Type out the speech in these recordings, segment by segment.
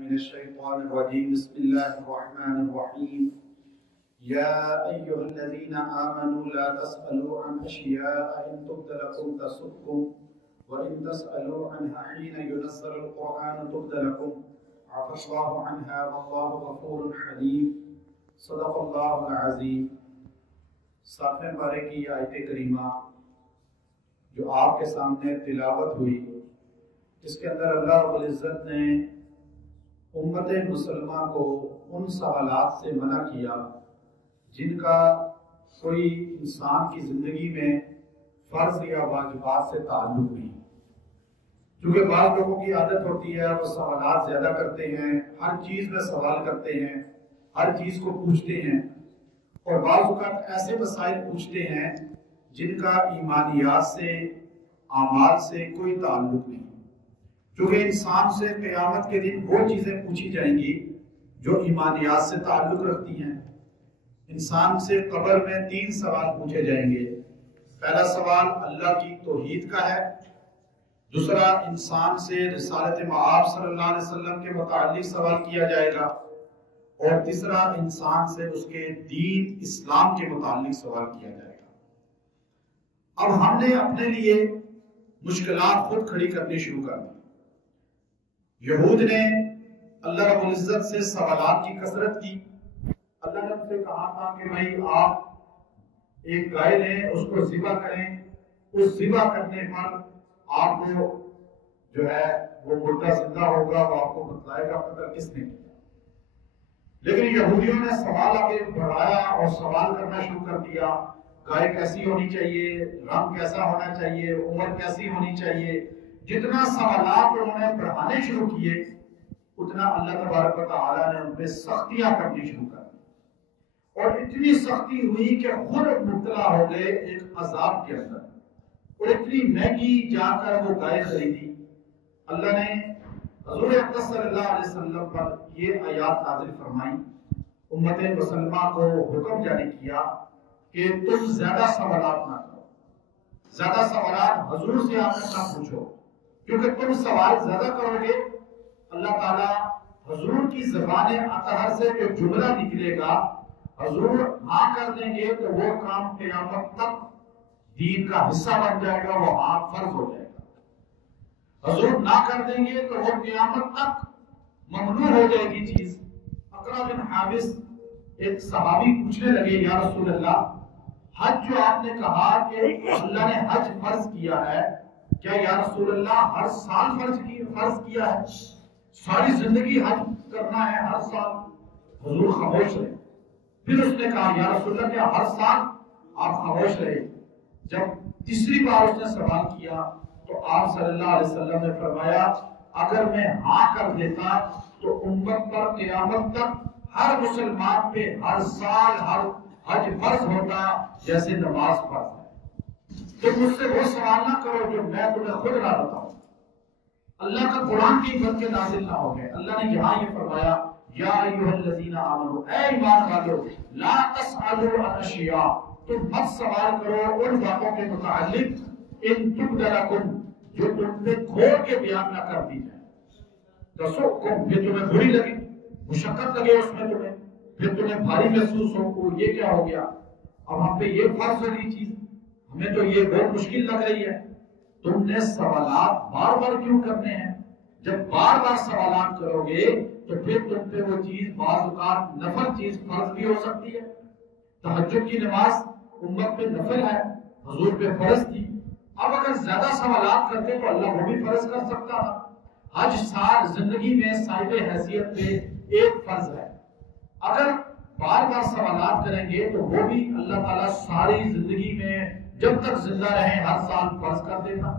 من الشيطان الرجيم بسم الله الرحمن الرحيم يا أيها الذين آمنوا لا تسألوا عن أشياء إن تبد لكم تسؤكم وإن تسألوا عنها حين ينزل القرآن تبد لكم عفى الله عنها والله غفور حليم صدق الله العظيم۔ ساتویں پارے کی یہ آیت کریمہ جو آپ کے سامنے تلاوت ہوئی، اس کے اندر اللہ رب العزت نے امت مسلمہ کو ان سوالات سے منع کیا جن کا کوئی انسان کی زندگی میں فرض یا واجبات سے تعلق نہیں، کیونکہ بعض لوگوں کی عادت ہوتی ہے وہ سوالات زیادہ کرتے ہیں، ہر چیز میں سوال کرتے ہیں، ہر چیز کو پوچھتے ہیں، اور بعض اوقات ایسے مسائل پوچھتے ہیں جن کا ایمانیات سے اعمال سے کوئی تعلق نہیں، کیونکہ انسان سے قیامت کے دن وہ چیزیں پوچھی جائیں گی جو ایمانیات سے تعلق رکھتی ہیں۔ انسان سے قبر میں 3 سوال پوچھے جائیں گے۔ پہلا سوال اللہ کی توحید کا ہے، دوسرا انسان سے رسالت مآب صلی اللہ علیہ وسلم کے متعلق سوال کیا جائے گا، اور تیسرا انسان سے اس کے دین اسلام کے متعلق سوال کیا جائے گا۔ اب ہم نے اپنے لیے مشکلات خود کھڑی کرنی شروع کر دی۔ یہود نے اللہ رب العزت سے سوالات کی کثرت کی۔ اللہ نے ان سے کہا تھا کہ بھائی آپ ایک گائے لیں، اس کو ذبح کریں، اس ذبح کرنے پر آپ کو جو ہے وہ مردہ زندہ ہوگا، وہ آپ کو بتلائے گا قتل کس نے کیا۔ لیکن یہودیوں نے سوال آگے بڑھایا اور سوال کرنا شروع کر دیا، گائے کیسی ہونی چاہیے، رنگ کیسا ہونا چاہیے، عمر کیسی ہونی چاہیے۔ جتنا سوالات انہوں نے بڑھانے شروع کیے، اتنا اللہ تبارک و تعالیٰ نے ان پہ سختیاں کرنی شروع کر دی، اور اتنی سختی ہوئی کہ خود مبتلا ہو گئے ایک عذاب کے اندر، اور اتنی مہنگی جا کر وہ گائے خریدی۔ اللہ نے حضور اقدس صلی اللہ علیہ وسلم پر یہ آیات نازل فرمائی، امت مسلمہ کو حکم جاری کیا کہ تم زیادہ سوالات نہ کرو، زیادہ سوالات حضور سے آپ نہ پوچھو، کیونکہ تم سوال زیادہ کرو گے اللہ تعالیٰ حضور کی زبان اطہر سے جو جملہ نکلے گا، حضور ہاں کر دیں گے تو وہ کام قیامت تک دین کا حصہ بن جائے گا، وہ ہاں فرض ہو جائے گا۔ حضور نہ کر دیں گے تو وہ قیامت تک ممنوع ہو جائے گی چیز۔ اقرا بن حابس ایک صحابی پوچھنے لگے، یا رسول اللہ، حج جو آپ نے کہا کہ اللہ نے حج فرض کیا ہے، کیا یا رسول اللہ ہر سال فرض کیا ہے، ساری زندگی حج کرنا ہے ہر سال؟ حضور خاموش رہے۔ پھر اس نے کہا، یا رسول اللہ کیا ہر سال؟ آپ خاموش رہے۔ جب تیسری بار اس نے سوال کیا تو آپ صلی اللہ علیہ وسلم نے فرمایا، اگر میں ہاں کر دیتا تو امت پر قیامت تک ہر مسلمان پہ ہر سال ہر حج فرض ہوتا جیسے نماز فرض ہے۔ تم مجھ سے وہ سوال نہ کرو جو میں تمہیں خود نہ بتاؤں۔ اللہ کا قرآن کی بن کے نازل نہ ہو گئے۔ اللہ نے یہاں یہ فرمایا، یا ایھا الذین آمنوا، اے ایمان والو، لا تسألوا عن اشیاء، تم مت سوال کرو ان باتوں کے متعلق ان تبد لکم، جو تم نے کھول کے بیان نہ کر دی جائے، تسؤکم، پھر تمہیں بری لگے، مشقت لگے اس میں تمہیں، پھر تمہیں بھاری محسوس ہو، یہ کیا ہو گیا، اب ہم پہ یہ فرض ہو گئی چیز، ہمیں تو یہ بہت مشکل لگ رہی ہے۔ تم نے سوالات بار بار کیوں کرنے ہیں؟ جب بار بار سوالات کرو گے تو پھر تم پہ وہ چیز بعض اوقات نفل چیز فرض بھی ہو سکتی ہے۔ تہجد کی نماز امت پہ نفل ہے، حضور پہ فرض تھی، اب اگر زیادہ سوالات کرتے تو اللہ وہ بھی فرض کر سکتا تھا۔ حج سال زندگی میں صاحب حیثیت پہ ایک فرض ہے، اگر بار بار سوالات کریں گے تو وہ بھی اللہ تعالیٰ ساری زندگی میں جب تک زندہ رہیں ہر سال فرض کر دیتا۔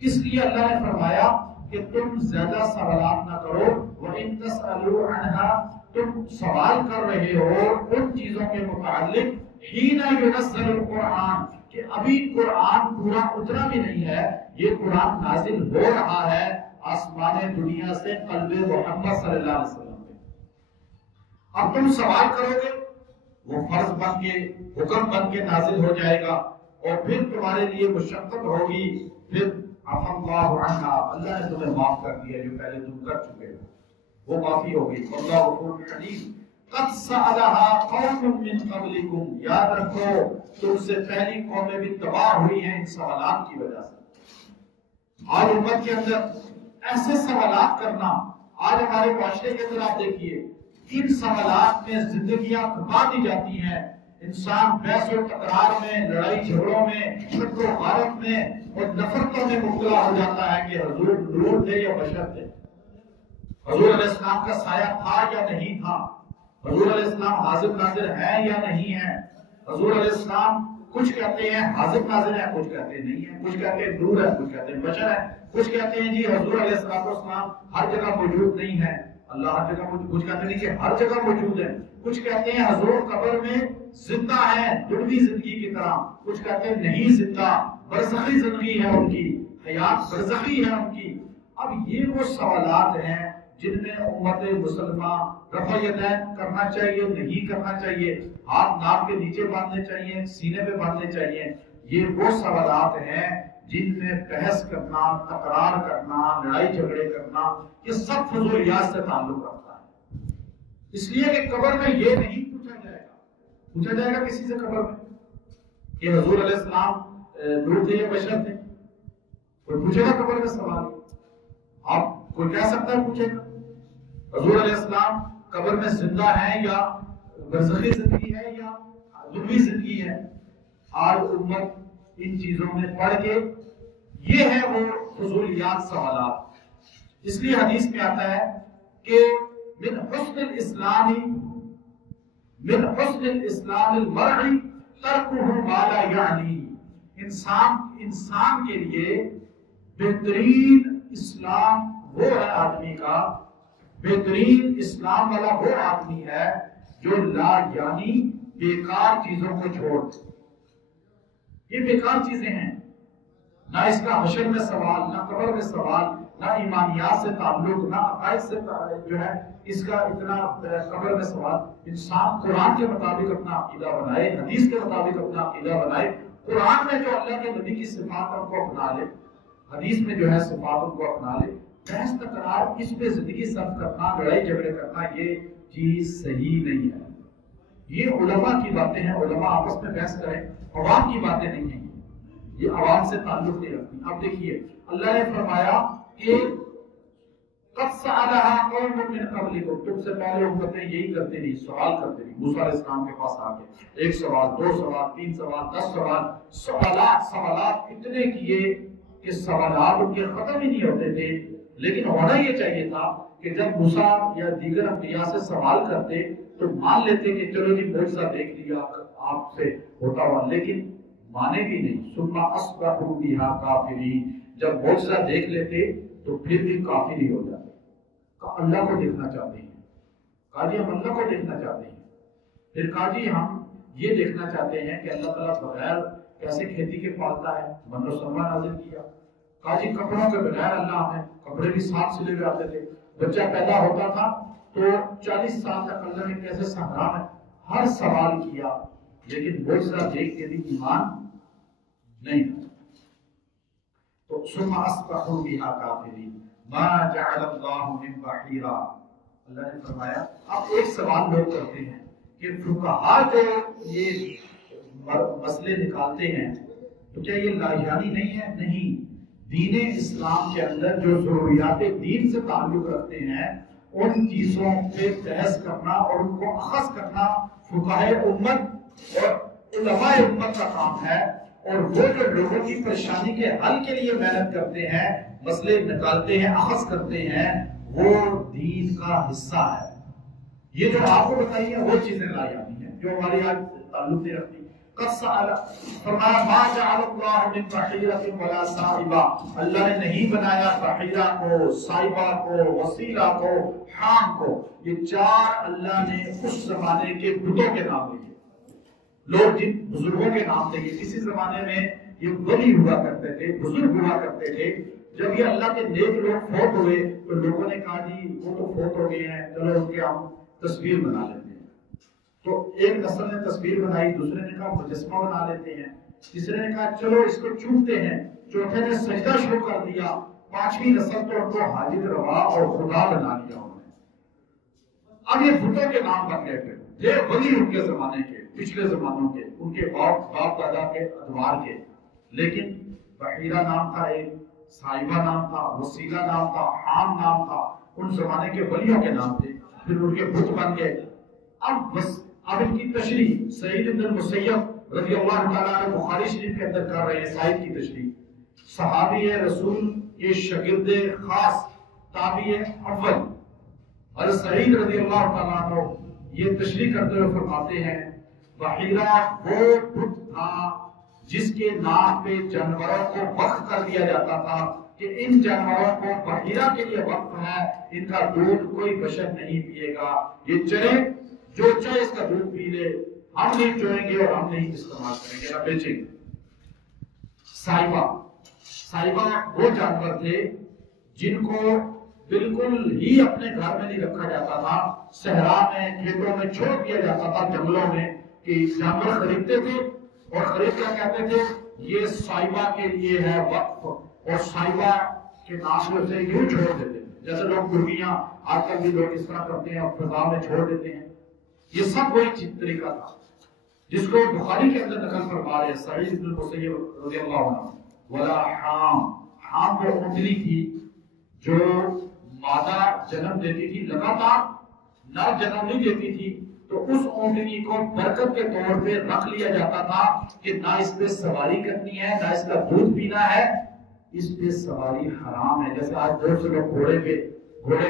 اس لیے اللہ نے فرمایا کہ تم زیادہ سوالات نہ کرو، وَإِن تَسْأَلُوا عَنْهَا، تم سوال کر رہے ہو ان چیزوں کے متعلق حِينَ يُنَزَّلُ الْقُرْآنِ، کہ ابھی قرآن پورا اترا بھی نہیں ہے، یہ قرآن نازل ہو رہا ہے آسمان دنیا سے قلب محمد صلی اللہ علیہ وسلم پہ۔ اب تم سوال کرو گے، وہ فرض بن کے حکم بن کے نازل ہو جائے گا، اور پھر تمہارے لیے مشقت ہوگی، پھر عفا اللہ عنہا، اللہ نے تمہیں معاف کر دیا جو پہلے تم کر چکے ہو۔ وہ معافی ہوگی. واللہ غفور حلیم. قد سألها قوم من قبلكم، یاد رکھو تم سے پہلی قومیں بھی تباہ ہوئی ہیں ان سوالات کی وجہ سے. آج امت کے اندر ایسے سوالات کرنا، آج ہمارے معاشرے کے اندر آپ دیکھیے ان سوالات میں زندگیاں کما دی جاتی ہیں. انسان بحث و تکرار میں، لڑائی جھگڑوں میں، شک و غارت میں اور نفرتوں میں مبتلا ہو جاتا ہے کہ حضور نور تھے یا بشر تھے، حضور علیہ السلام کا سایہ تھا یا نہیں تھا، حضور علیہ السلام حاضر ناظر ہے یا نہیں ہے. حضور علیہ السلام کچھ کہتے ہیں حاضر ناظر ہے، کچھ کہتے ہیں نہیں ہے، کچھ کہتے ہیں نور ہے، کچھ کہتے ہیں بشر ہے، کچھ کہتے ہیں جی حضور علیہ السلام ہر جگہ موجود نہیں ہے، اللہ ہر جگہ موجود، کچھ کہتے ہیں کہ ہر جگہ موجود ہے، کچھ کہتے ہیں حضور قبر میں زندہ ہے دنیوی زندگی کی طرح، کچھ کہتے ہیں نہیں زندہ، برزخی زندگی ہے ان کی، حیات برزخی ہے ان کی. اب یہ وہ سوالات ہیں جن میں امت مسلمہ رفع یدین کرنا چاہیے، نہیں کرنا چاہیے، ہاتھ ناک کے نیچے باندھنے چاہیے، سینے پہ باندھنے چاہیے. یہ وہ سوالات ہیں جن میں بحث کرنا، تکرار کرنا، لڑائی جھگڑے کرنا، یہ سب فضولیات سے تعلق رکھتا ہے. اس لیے کہ قبر میں یہ نہیں پوچھا جائے گا کسی سے قبر میں کہ حضور علیہ السلام نور تھے یا بشر تھے. کوئی پوچھے گا قبر میں سوال؟ آپ کوئی کہہ سکتا ہے پوچھے گا حضور علیہ السلام قبر میں زندہ ہیں یا برزخی زندگی ہے یا دنیوی زندگی ہے؟ آج امت ان چیزوں میں پڑھ کے یہ ہے وہ فضولیات سوالات. اس لیے حدیث میں آتا ہے کہ من حسن الاسلام المرء ترکہ ما لا یعنی. انسان کے لیے بہترین اسلام وہ ہے آدمی کا، بہترین اسلام والا وہ آدمی ہے جو لا یعنی بیکار چیزوں کو چھوڑ دے. یہ بیکار چیزیں ہیں، نہ اس کا حشر میں سوال، نہ قبر میں سوال، نہ ایمانیات سے تعلق، نہ عقائد سے جو ہے اس کا اتنا قبر میں سوال. انسان قرآن کے مطابق اپنا عقیدہ بنائے، حدیث کے مطابق اپنا عقیدہ بنائے. قرآن میں جو اللہ کے نبی کی صفات ان کو اپنا لے، حدیث میں جو ہے صفات ان کو اپنا لے. بحث تکرار اس پہ زندگی صرف کرنا، لڑائی جھگڑے کرنا، یہ چیز صحیح نہیں ہے. یہ علماء کی باتیں ہیں، علماء آپس میں بحث کریں، عوام کی باتیں نہیں ہیں، یہ عوام سے تعلق نہیں رکھتی. اب دیکھیے اللہ نے فرمایا کہ قد سألها قوم من قبلكم، تم سے پہلے امتیں یہی کرتے نہیں، سوال کرتے نہیں. موسیٰ علیہ السلام کے پاس آ کے ایک سوال، دو سوال، تین سوال، 10 سوال، سوالات اتنے کیے کہ سوالات ان کے ختم ہی نہیں ہوتے تھے. لیکن ہونا یہ چاہیے تھا کہ جب موسیٰ یا دیگر انبیاء سے سوال کرتے تو مان لیتے کہ چلو جی معجزہ دیکھ لیا آپ سے ہوتا ہوا، لیکن مانے بھی نہیں. ثم اصبحوا بها کافرین، جب معجزہ دیکھ لیتے تو پھر بھی کافر ہی ہو جاتے. اللہ کو دیکھنا چاہتے ہیں، کہا جی ہم اللہ کو دیکھنا چاہتے ہیں. پھر کہا جی ہم یہ دیکھنا چاہتے ہیں کہ اللہ تعالیٰ بغیر کیسے کھیتی کے پالتا ہے، من و سلمہ نازل کیا. کہا جی کپڑوں کے بغیر اللہ ہمیں کپڑے بھی صاف سلے ہوئے آتے تھے. بچہ پیدا ہوتا تھا تو 40 سال تک اللہ نے کیسے صحرا میں ہر سوال کیا، لیکن معجزہ دیکھ کے بھی ایمان نہیں تھا. تو ثم اصبحوا بها کافرین ما جعل اللہ من بحیرہ. اللہ نے فرمایا اب ایک سوال لوگ کرتے ہیں کہ فقہا جو یہ مسئلے نکالتے ہیں تو کیا یہ لاجانی نہیں ہے؟ نہیں. دین اسلام کے اندر جو ضروریات دین سے تعلق رکھتے ہیں ان چیزوں پہ بحث کرنا اور ان کو اخذ کرنا فقہاء امت اور علماء امت کا کام ہے. اور وہ جو لوگوں کی پریشانی کے حل کے لیے محنت کرتے ہیں، مسئلے نکالتے ہیں، اخذ کرتے ہیں، وہ دین کا حصہ ہے. یہ جو آپ کو بتائی ہے وہ چیزیں لا جاتی ہیں جو ہماری آج تعلق نہیں رکھتی. فرمایا ما جعل اللہ من بحیرۃ ولا صائبہ، اللہ نے نہیں بنایا بحیرہ کو، صائبہ کو، وسیلہ کو، حام کو. یہ 4 اللہ نے اس زمانے کے بتوں کے نام لیے. لوگ جن بزرگوں کے نام تھے، کسی زمانے میں یہ ولی ہوا کرتے تھے، بزرگ ہوا کرتے تھے. جب یہ اللہ کے نیک لوگ فوت ہوئے تو لوگوں نے کہا جی وہ تو فوت ہو گئے ہیں، چلو ان کے ہم تصویر بنا لیتے ہیں. تو ایک نسل نے تصویر بنائی، دوسرے نے کہا مجسمہ بنا لیتے ہیں، تیسرے نے کہا چلو اس کو چومتے ہیں، چوتھے نے سجدہ شروع کر دیا، 5ویں نسل تو ان کو حاجت روا اور خدا بنا لیا انہوں نے. اب یہ بتوں کے نام بن گئے تھے ولی ان کے زمانے کے، پچھلے زمانوں کے، ان کے باپ دادا کے ادوار کے، لیکن بحیرہ نام تھا ایک، صاحبہ نام تھا، وسیلہ نام تھا، حام نام تھا، ان زمانے کے ولیوں کے نام تھے، پھر ان کے بت بن گئے۔ اب ان کی تشریح سعید بن المسیب رضی اللہ تعالیٰ عنہ بخاری شریف کے اندر کر رہے ہیں، سعید کی تشریح، صحابی رسول کے شاگرد خاص، تابعی اول، اور سعید رضی اللہ تعالیٰ عنہ یہ تشریح کرتے ہوئے فرماتے ہیں بحیرہ وہ بت تھا جس کے نام پہ جانوروں کو وقف کر دیا جاتا تھا کہ ان جانوروں کو بحیرہ کے لیے وقف ہے، ان کا دودھ کوئی بشر نہیں پیے گا، یہ چرے جو چاہے اس کا دودھ پی لے، ہم نہیں چوئیں گے اور ہم نہیں استعمال کریں گے، نہ بیچیں گے۔ صاحبہ وہ جانور تھے جن کو بالکل ہی اپنے گھر میں نہیں رکھا جاتا تھا، صحرا میں، کھیتوں میں چھوڑ دیا جاتا تھا، جنگلوں میں، کہ جانور خریدتے تھے اور خرید کیا کہتے تھے یہ صاحبہ کے لیے ہے وقف، اور صاحبہ کے نام سے یوں چھوڑ دیتے تھے، جیسے لوگ مرغیاں آج کل بھی لوگ اس طرح کرتے ہیں اور فضا میں چھوڑ دیتے ہیں۔ یہ سب وہی طریقہ تھا جس کو بخاری کے اندر نقل فرما رہے ہیں سعید بن المسیب رضی اللہ عنہ۔ ولا حام وہ اونٹنی تھی جو مادہ جنم دیتی تھی، لگاتار نر جنم نہیں دیتی تھی، تو اس اونٹنی کو برکت کے طور پہ رکھ لیا جاتا تھا کہ نہ اس پہ سواری کرنی ہے، نہ اس کا دودھ پینا ہے، اس پہ سواری حرام ہے۔ جیسے آج بہت سے لوگ گھوڑے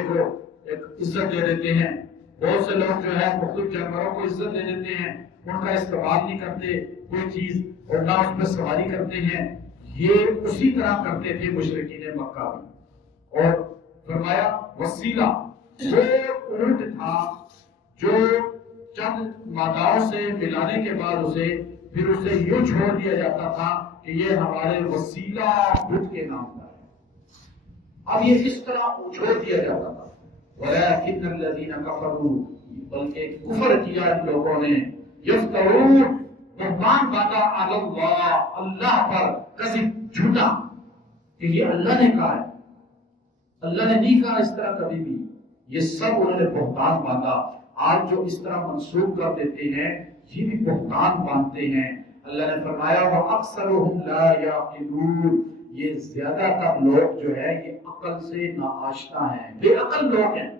کو ایک عزت دے دیتے ہیں، بہت سے لوگ جو ہے مختلف جانوروں کو عزت دے دیتے ہیں، ان کا استعمال نہیں کرتے کوئی چیز اور نہ اس پہ سواری کرتے ہیں، یہ اسی طرح کرتے تھے مشرکین مکہ میں۔ اور فرمایا وسیلہ وہ اونٹ تھا جو چند ماداؤں سے ملانے کے بعد پھر اسے یوں چھوڑ دیا جاتا تھا کہ یہ ہمارے وسیلہ بت کے نام کا ہے۔ اب یہ اس طرح چھوڑ دیا جاتا تھا۔ وَلَٰكِنَّ الَّذِينَ كَفَرُوا، بلکہ کفر کیا ان لوگوں نے، یفترون بہتان باندھا علی اللہ، اللہ پر کذب، جھوٹا، کہ یہ اللہ نے کہا ہے، اللہ نے نہیں کہا اس طرح کبھی بھی، یہ سب انہوں نے بہتان باندھا۔ آج جو اس طرح منسوخ کر دیتے ہیں یہ بھی بہتان باندھتے ہیں۔ اللہ نے فرمایا وَأَكْثَرُهُمْ لَا يَعْقِلُونَ، یہ زیادہ تر لوگ جو ہے یہ عقل سے ناآشنا ہیں، بے عقل لوگ ہیں۔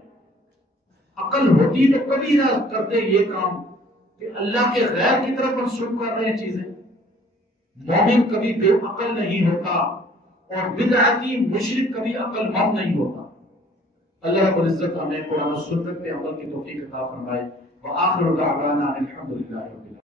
عقل ہوتی تو کبھی نہ کرتے یہ کام کہ اللہ کے غیر کی طرف منسوخ کر رہے ہیں چیزیں۔ مومن کبھی بے عقل نہیں ہوتا اور بدعتی مشرک کبھی عقل مند نہیں ہوتا۔ اللہ رب العزت ہمیں قرآن و سنت پہ عمل کی توفیق عطا فرمائے۔ وآخر دعوانا الحمدللہ رب العالمین۔